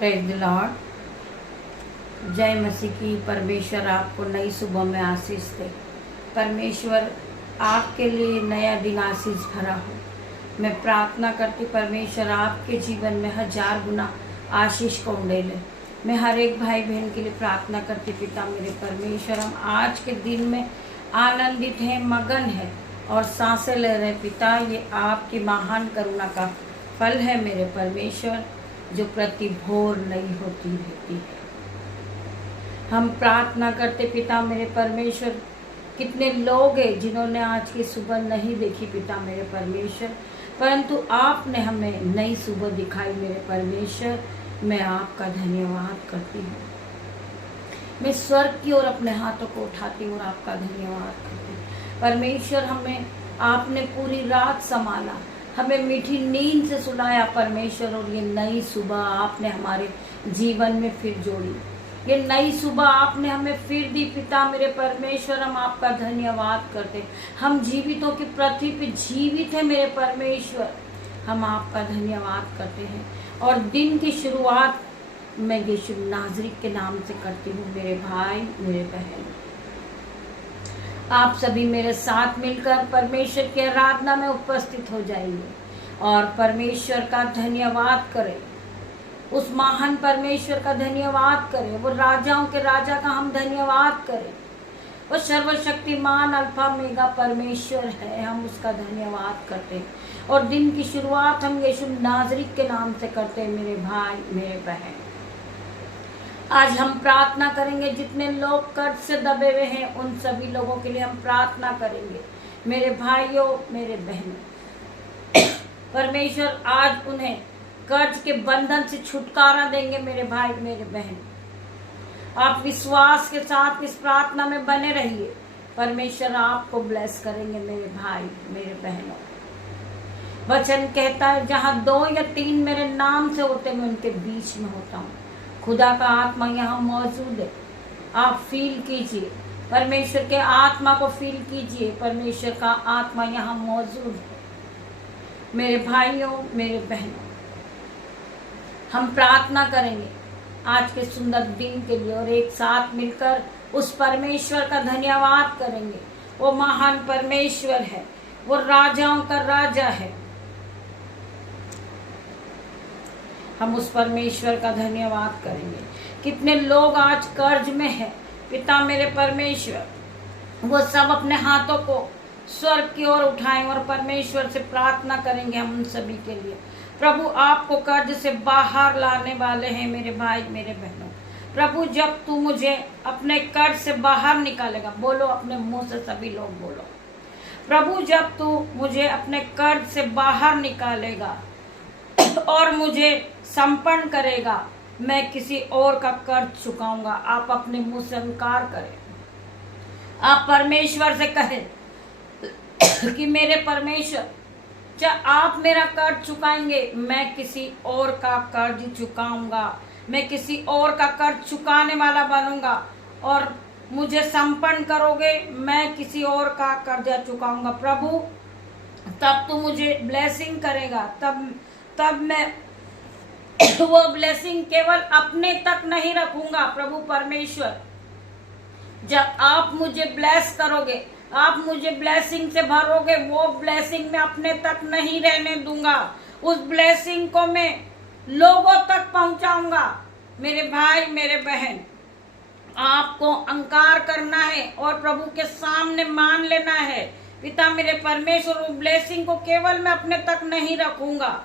Praise the Lord. जय मसीह की। परमेश्वर आपको नई सुबह में आशीष दे। परमेश्वर आपके लिए नया दिन आशीष भरा हो। मैं प्रार्थना करती परमेश्वर आपके जीवन में 1000 गुना आशीष को उंडेले। मैं हर एक भाई बहन के लिए प्रार्थना करती पिता मेरे परमेश्वर, हम आज के दिन में आनंदित हैं, मगन है और सांसें ले रहे पिता। ये आपकी महान करुणा का फल है मेरे परमेश्वर, जो प्रति भोर नई होती रहती है। हम प्रार्थना करते पिता मेरे परमेश्वर, कितने लोग हैं जिन्होंने आज की सुबह नहीं देखी पिता मेरे परमेश्वर, परंतु आपने हमें नई सुबह दिखाई मेरे परमेश्वर। मैं आपका धन्यवाद करती हूँ। मैं स्वर्ग की ओर अपने हाथों को उठाती हूँ और आपका धन्यवाद करती हूँ परमेश्वर। हमें आपने पूरी रात संभाला, हमें मीठी नींद से सुलाया परमेश्वर, और ये नई सुबह आपने हमारे जीवन में फिर जोड़ी। ये नई सुबह आपने हमें फिर दी पिता मेरे परमेश्वर। हम आपका धन्यवाद करते। हम जीवितों की पृथ्वी पे जीवित है मेरे परमेश्वर। हम आपका धन्यवाद करते हैं और दिन की शुरुआत मैं यीशु नाज़री के नाम से करती हूँ। मेरे भाई मेरे बहन, आप सभी मेरे साथ मिलकर परमेश्वर की आराधना में उपस्थित हो जाइए और परमेश्वर का धन्यवाद करें। उस महान परमेश्वर का धन्यवाद करें। वो राजाओं के राजा का हम धन्यवाद करें। वो सर्वशक्तिमान अल्फा मेगा परमेश्वर है, हम उसका धन्यवाद करते हैं। और दिन की शुरुआत हम यीशु नाज़री के नाम से करते हैं मेरे भाई मेरे बहन। आज हम प्रार्थना करेंगे, जितने लोग कर्ज से दबे हुए हैं उन सभी लोगों के लिए हम प्रार्थना करेंगे मेरे भाइयों मेरे बहनों। परमेश्वर आज उन्हें कर्ज के बंधन से छुटकारा देंगे मेरे भाई मेरे बहन। आप विश्वास के साथ इस प्रार्थना में बने रहिए, परमेश्वर आपको ब्लेस करेंगे मेरे भाई मेरे बहनों। वचन कहता है, जहां 2 या 3 मेरे नाम से होते मैं उनके बीच में होता हूँ। खुदा का आत्मा यहाँ मौजूद है। आप फील कीजिए, परमेश्वर के आत्मा को फील कीजिए। परमेश्वर का आत्मा यहाँ मौजूद है मेरे भाइयों मेरे बहनों। हम प्रार्थना करेंगे आज के सुंदर दिन के लिए और एक साथ मिलकर उस परमेश्वर का धन्यवाद करेंगे। वो महान परमेश्वर है, वो राजाओं का राजा है। हम उस परमेश्वर का धन्यवाद करेंगे। कितने लोग आज कर्ज में हैं पिता मेरे परमेश्वर, वो सब अपने हाथों को स्वर्ग की ओर उठाएं और परमेश्वर से प्रार्थना करेंगे हम उन सभी के लिए। प्रभु आपको कर्ज से बाहर लाने वाले हैं मेरे भाई मेरे बहनों। प्रभु जब तू मुझे अपने कर्ज से बाहर निकालेगा, बोलो अपने मुंह से सभी लोग बोलो, प्रभु जब तू मुझे अपने कर्ज से बाहर निकालेगा और मुझे संपन्न करेगा, मैं किसी और का कर्ज चुकाऊंगा। आप अपने मुंह से इनकार करें, आप परमेश्वर से कहें कि मेरे परमेश्वर, जब आप मेरा कर्ज चुकाएंगे मैं किसी और का कर्ज चुकाऊंगा। मैं किसी और का कर्ज चुकाने वाला बनूंगा और मुझे संपन्न करोगे, मैं किसी और का कर्जा चुकाऊंगा। प्रभु तब तू मुझे ब्लेसिंग करेगा, तब मैं वो ब्लेसिंग केवल अपने तक नहीं रखूंगा। प्रभु परमेश्वर, जब आप मुझे ब्लेस करोगे, आप मुझे ब्लेसिंग से भरोगे, वो ब्लेसिंग मैं अपने तक नहीं रहने दूंगा। उस ब्लेसिंग को मैं लोगों तक पहुंचाऊंगा। मेरे भाई मेरे बहन, आपको अंकार करना है और प्रभु के सामने मान लेना है, पिता मेरे परमेश्वर, उस ब्लेसिंग को केवल मैं अपने तक नहीं रखूंगा।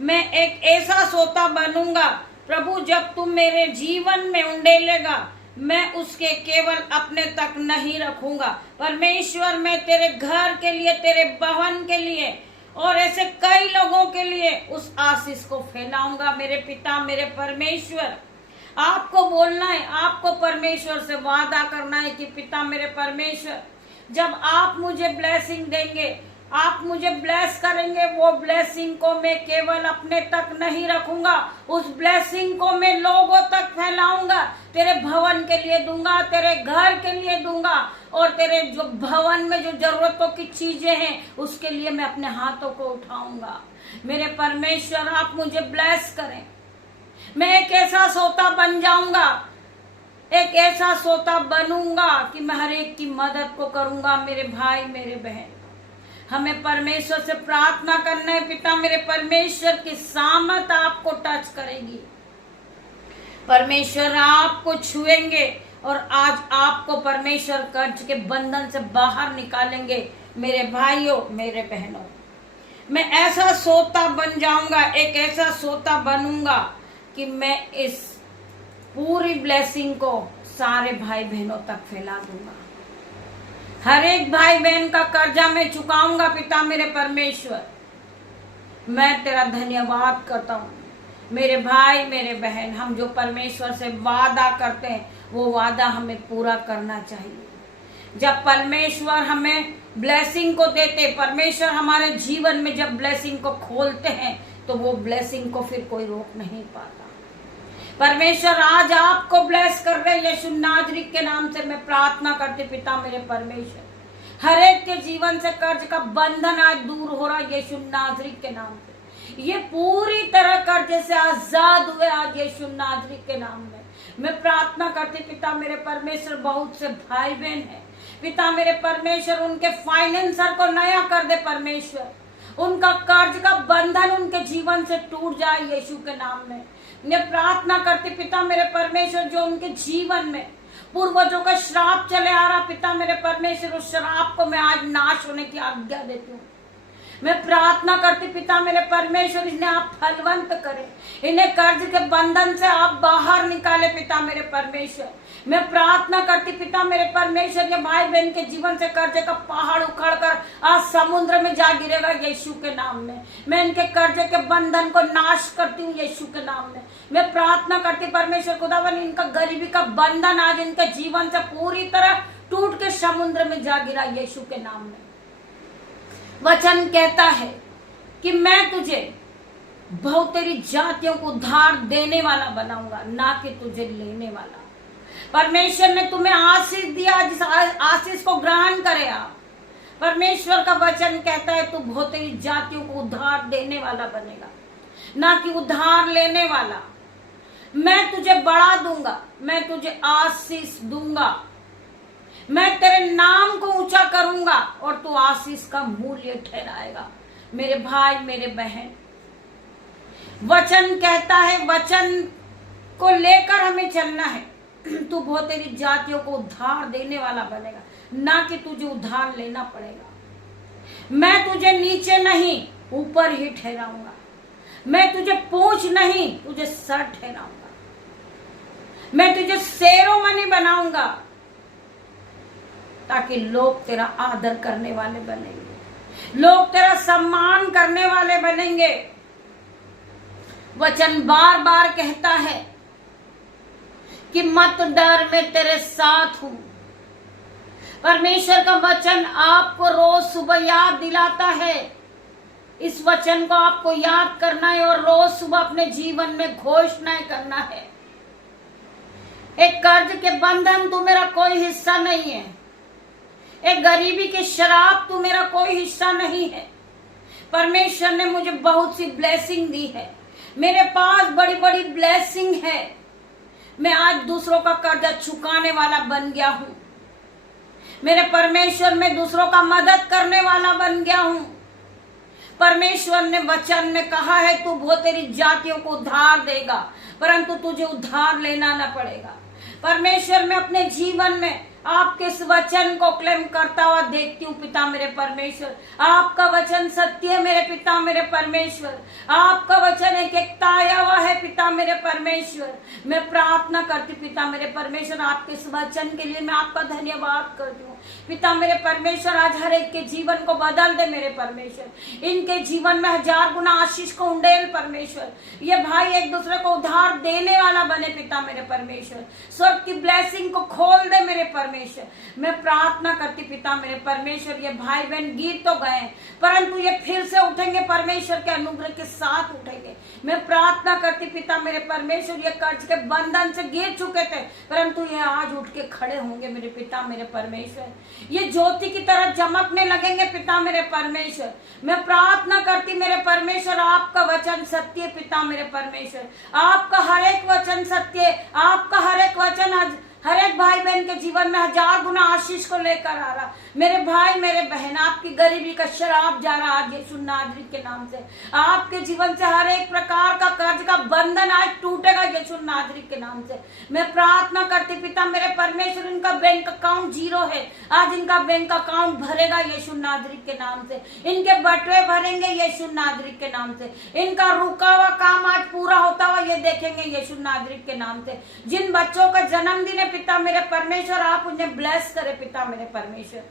मैं एक ऐसा सोता बनूंगा प्रभु, जब तुम मेरे जीवन में उंडेलेगा मैं उसके केवल अपने तक नहीं रखूंगा। परमेश्वर, मैं तेरे घर के लिए, तेरे भवन के लिए और ऐसे कई लोगों के लिए उस आशीष को फैलाऊंगा। मेरे पिता मेरे परमेश्वर, आपको बोलना है, आपको परमेश्वर से वादा करना है कि पिता मेरे परमेश्वर, जब आप मुझे ब्लेसिंग देंगे, आप मुझे ब्लेस करेंगे, वो ब्लेसिंग को मैं केवल अपने तक नहीं रखूंगा, उस ब्लेसिंग को मैं लोगों तक फैलाऊंगा। तेरे भवन के लिए दूंगा, तेरे घर के लिए दूंगा और तेरे जो भवन में जो जरूरतों की चीजें हैं उसके लिए मैं अपने हाथों को उठाऊंगा। मेरे परमेश्वर, आप मुझे ब्लेस करें। मैं एक ऐसा सोता बन जाऊंगा, एक ऐसा सोता बनूंगा कि मैं हर एक की मदद को करूंगा। मेरे भाई मेरे बहन, हमें परमेश्वर से प्रार्थना करना है। पिता मेरे परमेश्वर की सामर्थ आपको टच करेगी, परमेश्वर आपको छुएंगे और आज आपको परमेश्वर कर्ज के बंधन से बाहर निकालेंगे। मेरे भाइयों मेरे बहनों, मैं ऐसा सोता बन जाऊंगा, एक ऐसा सोता बनूंगा कि मैं इस पूरी ब्लेसिंग को सारे भाई बहनों तक फैला दूंगा। हर एक भाई बहन का कर्जा मैं चुकाऊंगा। पिता मेरे परमेश्वर, मैं तेरा धन्यवाद करता हूँ। मेरे भाई मेरे बहन, हम जो परमेश्वर से वादा करते हैं वो वादा हमें पूरा करना चाहिए। जब परमेश्वर हमें ब्लेसिंग को देते, परमेश्वर हमारे जीवन में जब ब्लेसिंग को खोलते हैं तो वो ब्लेसिंग को फिर कोई रोक नहीं पाता। परमेश्वर आज आपको ब्लेस कर रहे, यीशु नाजरी के नाम से मैं प्रार्थना करती पिता मेरे परमेश्वर, हर एक के जीवन से कर्ज का बंधन आज दूर हो रहा यीशु नाजरी के नाम से। ये पूरी तरह कर्ज से आजाद हुए आज यीशु नाजरी के नाम में। मैं प्रार्थना करती पिता मेरे परमेश्वर, बहुत से भाई बहन है पिता मेरे परमेश्वर, उनके फाइनेंसर को नया कर दे परमेश्वर, उनका कर्ज का बंधन उनके जीवन से टूट जाए यीशु के नाम में। मैं प्रार्थना करती पिता मेरे परमेश्वर, जो उनके जीवन में पूर्वजों का श्राप चले आ रहा पिता मेरे परमेश्वर, उस श्राप को मैं आज नाश होने की आज्ञा देती हूँ। मैं प्रार्थना करती पिता मेरे परमेश्वर, इन्हें आप फलवंत करें, इन्हें कर्ज के बंधन से आप बाहर निकाले पिता मेरे परमेश्वर। मैं प्रार्थना करती पिता मेरे परमेश्वर, ये भाई बहन के जीवन से कर्ज का पहाड़ उखड़कर आज समुद्र में जा गिरेगा यीशु के नाम में। मैं इनके कर्ज के बंधन को नाश करती हूँ यीशु के नाम में। मैं प्रार्थना करती परमेश्वर खुदावन, इनका गरीबी का बंधन आज इनके जीवन से पूरी तरह टूट के समुद्र में जा गिरा यीशु के नाम में। वचन कहता है कि मैं तुझे बहुत तेरी जातियों को उद्धार देने वाला बनाऊंगा, ना कि तुझे लेने वाला। परमेश्वर ने तुम्हें आशीष दिया, जिस आशीष को ग्रहण करे आप। परमेश्वर का वचन कहता है तू बहुत तेरी जातियों को उद्धार देने वाला बनेगा, ना कि उद्धार लेने वाला। मैं तुझे बढ़ा दूंगा, मैं तुझे आशीष दूंगा, मैं तेरे नाम को ऊंचा करूंगा और तू आशीष का मूल्य ठहराएगा। मेरे भाई मेरे बहन, वचन कहता है, वचन को लेकर हमें चलना है। तू बहुत तेरी जातियों को उद्धार देने वाला बनेगा, ना कि तुझे उद्धार लेना पड़ेगा। मैं तुझे नीचे नहीं ऊपर ही ठहराऊंगा, मैं तुझे पूंछ नहीं तुझे सर ठहराऊंगा, मैं तुझे शिरोमणि बनाऊंगा, ताकि लोग तेरा आदर करने वाले बनेंगे, लोग तेरा सम्मान करने वाले बनेंगे। वचन बार बार कहता है कि मत डर, मैं तेरे साथ हूं। परमेश्वर का वचन आपको रोज सुबह याद दिलाता है। इस वचन को आपको याद करना है और रोज सुबह अपने जीवन में घोषणाएं करना है। एक कर्ज के बंधन तू मेरा कोई हिस्सा नहीं है, एक गरीबी के शराब तू मेरा कोई हिस्सा नहीं है। परमेश्वर ने मुझे बहुत सी ब्लेसिंग दी है, मेरे पास बड़ी बड़ी ब्लेसिंग है। मैं आज दूसरों का कर्जा चुकाने वाला बन गया हूं। मेरे परमेश्वर में दूसरों का मदद करने वाला बन गया हूं। परमेश्वर ने वचन में कहा है तू बहुत तेरी जातियों को उद्धार देगा, परंतु तुझे उद्धार लेना न पड़ेगा। परमेश्वर में अपने जीवन में आपके इस वचन को क्लेम करता हुआ देखती हूँ पिता मेरे परमेश्वर। आपका वचन सत्य है मेरे पिता मेरे परमेश्वर, आपका वचन एकता आया हुआ है पिता मेरे परमेश्वर। मैं प्रार्थना करती पिता मेरे परमेश्वर, आपके इस वचन के लिए मैं आपका धन्यवाद करती हूँ पिता मेरे परमेश्वर। आज हर एक के जीवन को बदल दे मेरे परमेश्वर, इनके जीवन में 1000 गुना आशीष को उंडेल परमेश्वर। ये भाई एक दूसरे को उधार देने वाला बने पिता मेरे परमेश्वर। स्वर्ग की ब्लेसिंग को खोल दे मेरे परमेश्वर। मैं प्रार्थना करती पिता मेरे परमेश्वर, ये भाई बहन गिर तो गए परंतु ये फिर से उठेंगे, परमेश्वर के अनुग्रह के साथ उठेंगे। मैं प्रार्थना करती पिता मेरे परमेश्वर, ये कर्ज के बंधन से गिर चुके थे, परंतु ये आज उठ के खड़े होंगे मेरे पिता मेरे परमेश्वर। ये ज्योति की तरह चमकने लगेंगे पिता मेरे परमेश्वर। मैं प्रार्थना करती मेरे परमेश्वर, आपका वचन सत्य पिता मेरे परमेश्वर, आपका हर एक वचन सत्य, आपका हर एक वचन हर एक भाई बहन के जीवन में 1000 गुना आशीष को लेकर आ रहा। मेरे भाई मेरे बहन, आपकी गरीबी का शराब जा रहा आज यीशु नाज़री के नाम से। आपके जीवन से हर एक प्रकार का कर्ज का बंधन आज टूटेगा यीशु नाज़री के नाम से। मैं प्रार्थना करती पिता मेरे परमेश्वर, इनका बैंक अकाउंट 0 है, आज इनका बैंक अकाउंट भरेगा यीशु नाज़री के नाम से। इनके बटुए भरेंगे यीशु नाज़री के नाम से। इनका रुका हुआ काम आज पूरा होता हुआ ये देखेंगे यीशु नाज़री के नाम से। जिन बच्चों का जन्मदिन है पिता मेरे परमेश्वर, आप उन्हें ब्लेस करे पिता मेरे परमेश्वर,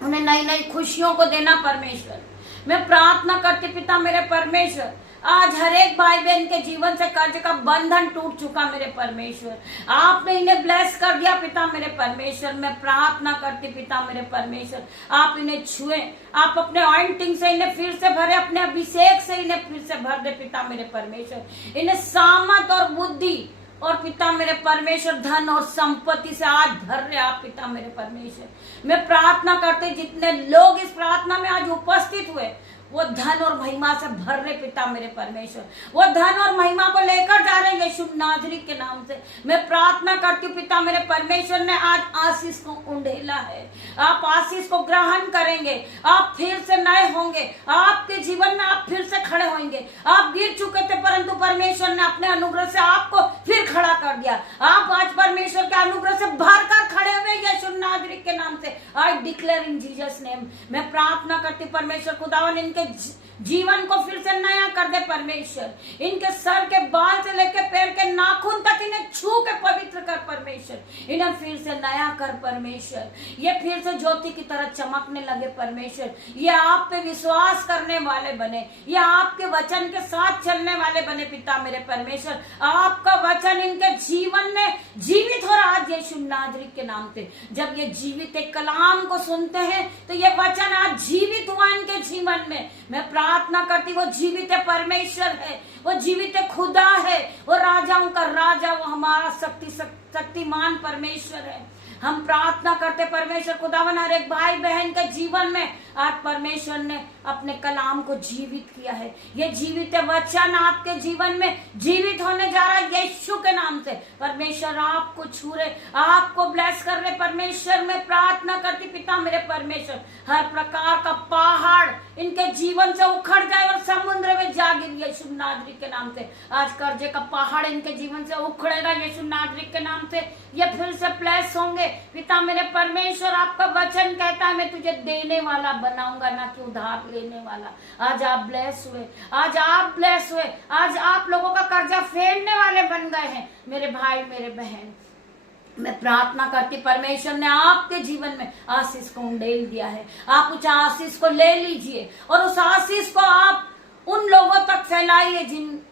उन्हें नई नई खुशियों को देना परमेश्वर। मैं प्रार्थना करती पिता मेरे परमेश्वर, आज हर एक भाई बहन के जीवन से कर्ज का बंधन टूट चुका मेरे परमेश्वर, आपने इन्हें ब्लेस कर दिया पिता मेरे परमेश्वर। मैं प्रार्थना करती पिता मेरे परमेश्वर, आप इन्हें छुए, आप अपने ऑइंटिंग से इन्हें फिर से भरे, अपने अभिषेक से इन्हें फिर से भर दे पिता मेरे परमेश्वर। इन्हें सामर्थ और बुद्धि और पिता मेरे परमेश्वर धन और संपत्ति से आज भर रहे आप पिता मेरे परमेश्वर। मैं प्रार्थना करते जितने लोग इस प्रार्थना में आज उपस्थित हुए वो धन और महिमा से भर रहे पिता मेरे परमेश्वर, वो धन और महिमा को लेकर जा रहे यीशु नाज़री के नाम से। मैं प्रार्थना करती हूँ पिता मेरे परमेश्वर ने आज आशीष को उंडेला है, आप आशीष को ग्रहण करेंगे, आप फिर से नए होंगे, आपके जीवन में आप फिर से खड़े होंगे। आप गिर चुके थे परंतु परमेश्वर ने अपने अनुग्रह से आपको फिर खड़ा कर दिया। आप आज परमेश्वर के अनुग्रह से भर कर खड़े हुए यीशु नाज़री के नाम से। I declare in Jesus name. मैं प्रार्थना करती परमेश्वर खुदावन इनके जीवन को फिर से नया कर दे परमेश्वर। इनके सर के बाल से लेकर पैर के नाखून तक इन्हें छू के पवित्र कर परमेश्वर, इन्हें फिर से नया कर परमेश्वर। ये फिर से ज्योति की तरह चमकने लगे परमेश्वर। ये आप पे विश्वास करने वाले बने, ये आपके वचन के साथ चलने वाले बने पिता मेरे परमेश्वर। आपका वचन इनके जीवन में जीवित हो रहा है यीशु नाज़री के नाम से। जब ये जीवित एक कलाम को सुनते हैं तो ये वचन आज जीवित हुआ इनके जीवन में। मैं प्रार्थना करती, वो जीवित है परमेश्वर है, वो जीवित है खुदा है, वो राजाओं का राजा, वो हमारा शक्तिमान परमेश्वर है। हम प्रार्थना करते परमेश्वर खुदावन हर एक भाई बहन के जीवन में आज परमेश्वर ने अपने कलाम को जीवित किया है। ये जीवित वचन आपके जीवन में जीवित होने जा रहा है यीशु के नाम से। परमेश्वर आपको छू रहे, आपको ब्लेस कर रहे परमेश्वर। में प्रार्थना करती पिता मेरे परमेश्वर, हर प्रकार का पहाड़ इनके जीवन से उखड़ जाए और समुद्र में जा गिरे यीशु नाज़री के नाम से। आज कर्जे का पहाड़ इनके जीवन से उखड़ेगा यीशु नाज़री के नाम से। ये फिर से ब्लेस होंगे पिता मेरे परमेश्वर। आपका वचन कहता है मैं तुझे देने वाला बनाऊंगा ना कि उधार लेने वाला। आज आप ब्लेस हुए, आज आप ब्लेस हुए, आज आप लोगों का कर्जा फेरने वाले बन गए हैं मेरे भाई मेरे बहन। मैं प्रार्थना करती परमेश्वर ने आपके जीवन में आशीष को उंडेल दिया है। आप उस आशीष को ले लीजिए और उस आशीष को आप उन लोगों तक फैलाइए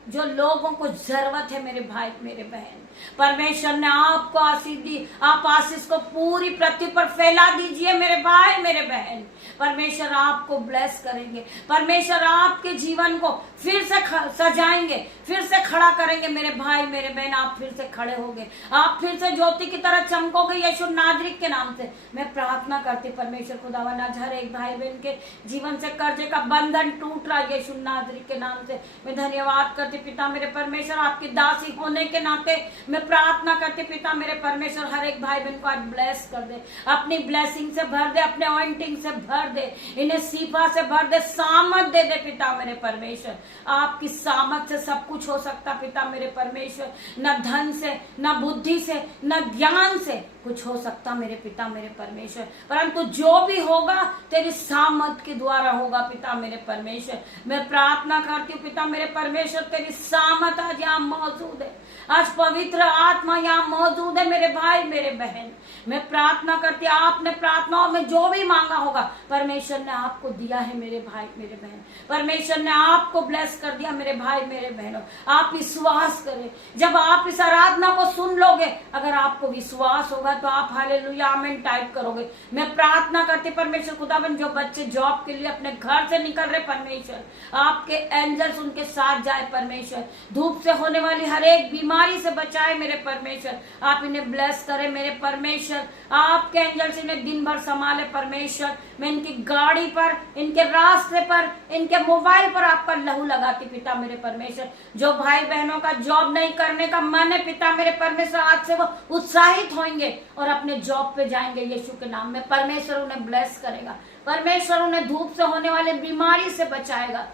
जो लोगों को जरूरत है मेरे भाई मेरे बहन। परमेश्वर ने आपको आशीष दी, आप आशीष को पूरी पृथ्वी पर फैला दीजिए मेरे भाई मेरे बहन। परमेश्वर आपको ब्लेस करेंगे, परमेश्वर आपके जीवन को फिर से सजाएंगे, फिर से खड़ा करेंगे मेरे भाई मेरे बहन। आप फिर से खड़े होंगे, आप फिर से ज्योति की तरह चमकोगे यीशु नाज़री के नाम से। मैं प्रार्थना करती परमेश्वर खुदावन आज हर एक भाई बहन के जीवन से कर्जे का बंधन टूट रहा यीशु नाज़री के नाम से। मैं धन्यवाद करती पिता मेरे परमेश्वर, आपकी दासी होने के नाते मैं प्रार्थना करती पिता मेरे परमेश्वर हर एक भाई बहन को आज ब्लेस कर दे, अपनी ब्लेसिंग से भर दे, अपने ऑइंटिंग से भर दे, इन्हें सीफा से भर दे, सामर्थ दे दे पिता मेरे परमेश्वर। आपकी सामर्थ से सब कुछ हो सकता पिता मेरे परमेश्वर। न धन से, न बुद्धि से, न ज्ञान से कुछ हो सकता मेरे पिता मेरे परमेश्वर, परंतु जो भी होगा तेरी सामर्थ के द्वारा होगा पिता मेरे परमेश्वर। मैं प्रार्थना करती हूँ पिता मेरे परमेश्वर, तेरी सामर्थ आज यहाँ मौजूद है, आज पवित्र आत्मा यहाँ मौजूद है मेरे भाई मेरे बहन। मैं प्रार्थना करती, आपने प्रार्थनाओं में जो भी मांगा होगा परमेश्वर ने आपको दिया है मेरे भाई मेरे बहन। परमेश्वर ने आपको ब्लेस कर दिया मेरे भाई मेरे बहनों। आप विश्वास करें, जब आप इस आराधना को सुन लोगे, अगर आपको विश्वास होगा तो आप हालेलुया आमीन टाइप करोगे। मैं प्रार्थना करती परमेश्वर खुदावन, जो बच्चे जॉब के लिए अपने घर से निकल रहे परमेश्वर, आपके एंजल्स उनके साथ जाए परमेश्वर। परमेश्वर। धूप से होने वाली हर एक बीमारी से बचाए मेरे परमेश्वर। आप इन्हें ब्लेस करें मेरे परमेश्वर। आपके एंजल से इन्हें दिन भर संभाले परमेश्वर। मैं इनकी गाड़ी पर, इनके रास्ते पर, इनके मोबाइल पर आपका लहू लगाती पिता मेरे परमेश्वर। जो भाई बहनों का जॉब नहीं करने का मन है पिता मेरे परमेश्वर, आज से वो उत्साहित होंगे और अपने जॉब पे जाएंगे यीशु के नाम में। परमेश्वर उन्हें ब्लेस करेगा। परमेश्वर उन्हें धूप से होने वाले बीमारी से बचाएगा।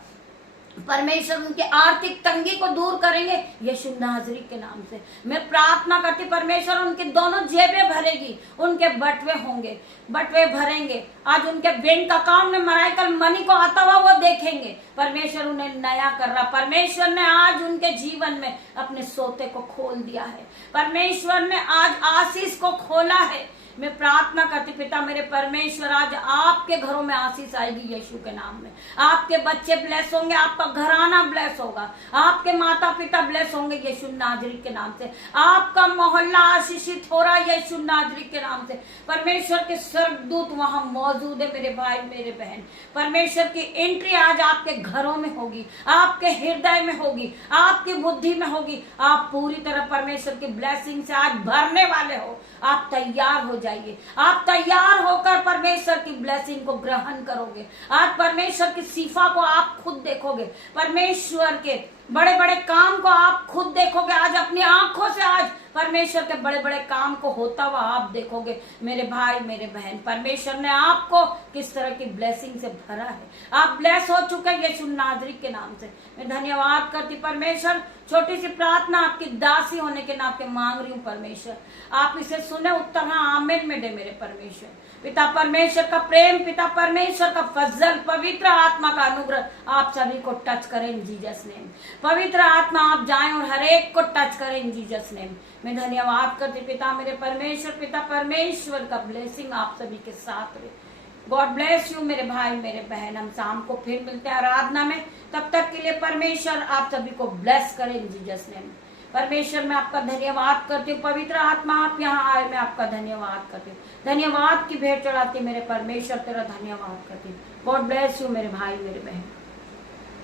परमेश्वर उनकी आर्थिक तंगी को दूर करेंगे यीशु नाजरी के नाम से। मैं प्रार्थना करती परमेश्वर उनकी दोनों जेबें भरेगी, उनके बटवे होंगे, बटवे भरेंगे। आज उनके बैंक अकाउंट में मराइकल मनी को आता हुआ वो देखेंगे। परमेश्वर उन्हें नया कर रहा। परमेश्वर ने आज उनके जीवन में अपने सोते को खोल दिया है। परमेश्वर ने आज आशीष को खोला है। मैं प्रार्थना करती पिता मेरे परमेश्वर, आज आपके घरों में आशीष आएगी यीशु के नाम में। आपके बच्चे ब्लेस होंगे, आपका घराना ब्लेस होगा, आपके माता पिता ब्लेस होंगे यीशु नाजरी के नाम से। आपका मोहल्ला आशीषित हो रहा है यीशु नाजरी के नाम से। परमेश्वर के स्वर्गदूत वहां मौजूद है मेरे भाई मेरे बहन। परमेश्वर की एंट्री आज आपके घरों में होगी, आपके हृदय में होगी, आपकी बुद्धि में होगी। आप पूरी तरह परमेश्वर की ब्लेसिंग से आज भरने वाले हो। आप तैयार हो जाइए। आप तैयार होकर परमेश्वर की ब्लेसिंग को ग्रहण करोगे। आज परमेश्वर की सिफा को आप खुद देखोगे। परमेश्वर के बड़े बड़े काम को आप खुद देखोगे। आज अपनी आंखों से आज परमेश्वर के बड़े बड़े काम को होता हुआ आप देखोगे मेरे भाई मेरे बहन। परमेश्वर ने आपको किस तरह की ब्लेसिंग से भरा है। आप ब्लेस हो चुके हैं यीशु नाजरी के नाम से। मैं धन्यवाद करती परमेश्वर। छोटी सी प्रार्थना आपकी दासी होने के नाते मांग रही हूँ परमेश्वर, आप इसे सुने, उत्तर हाँ आमीन में दे मेरे परमेश्वर। पिता परमेश्वर का प्रेम, पिता परमेश्वर का फजल, पवित्र आत्मा का अनुग्रह आप सभी को टच करें इन जीसस नेम। पवित्र आत्मा आप जाएं और हर एक को टच करें इन जीसस नेम। मैं धन्यवाद करती पिता मेरे परमेश्वर। पिता परमेश्वर का ब्लेसिंग आप सभी के साथ रहे। गॉड ब्लेस यू मेरे भाई मेरे बहन। हम शाम को फिर मिलते हैं आराधना में। तब तक के लिए परमेश्वर आप सभी को ब्लेस करें इन जीसस नेम। परमेश्वर मैं आपका धन्यवाद करती हूँ। पवित्र आत्मा आप यहाँ आए, मैं आपका धन्यवाद करती हूँ। धन्यवाद की भेंट चढ़ाती मेरे परमेश्वर, तेरा धन्यवाद करती हूँ। गॉड ब्लेस यू मेरे भाई मेरे बहन।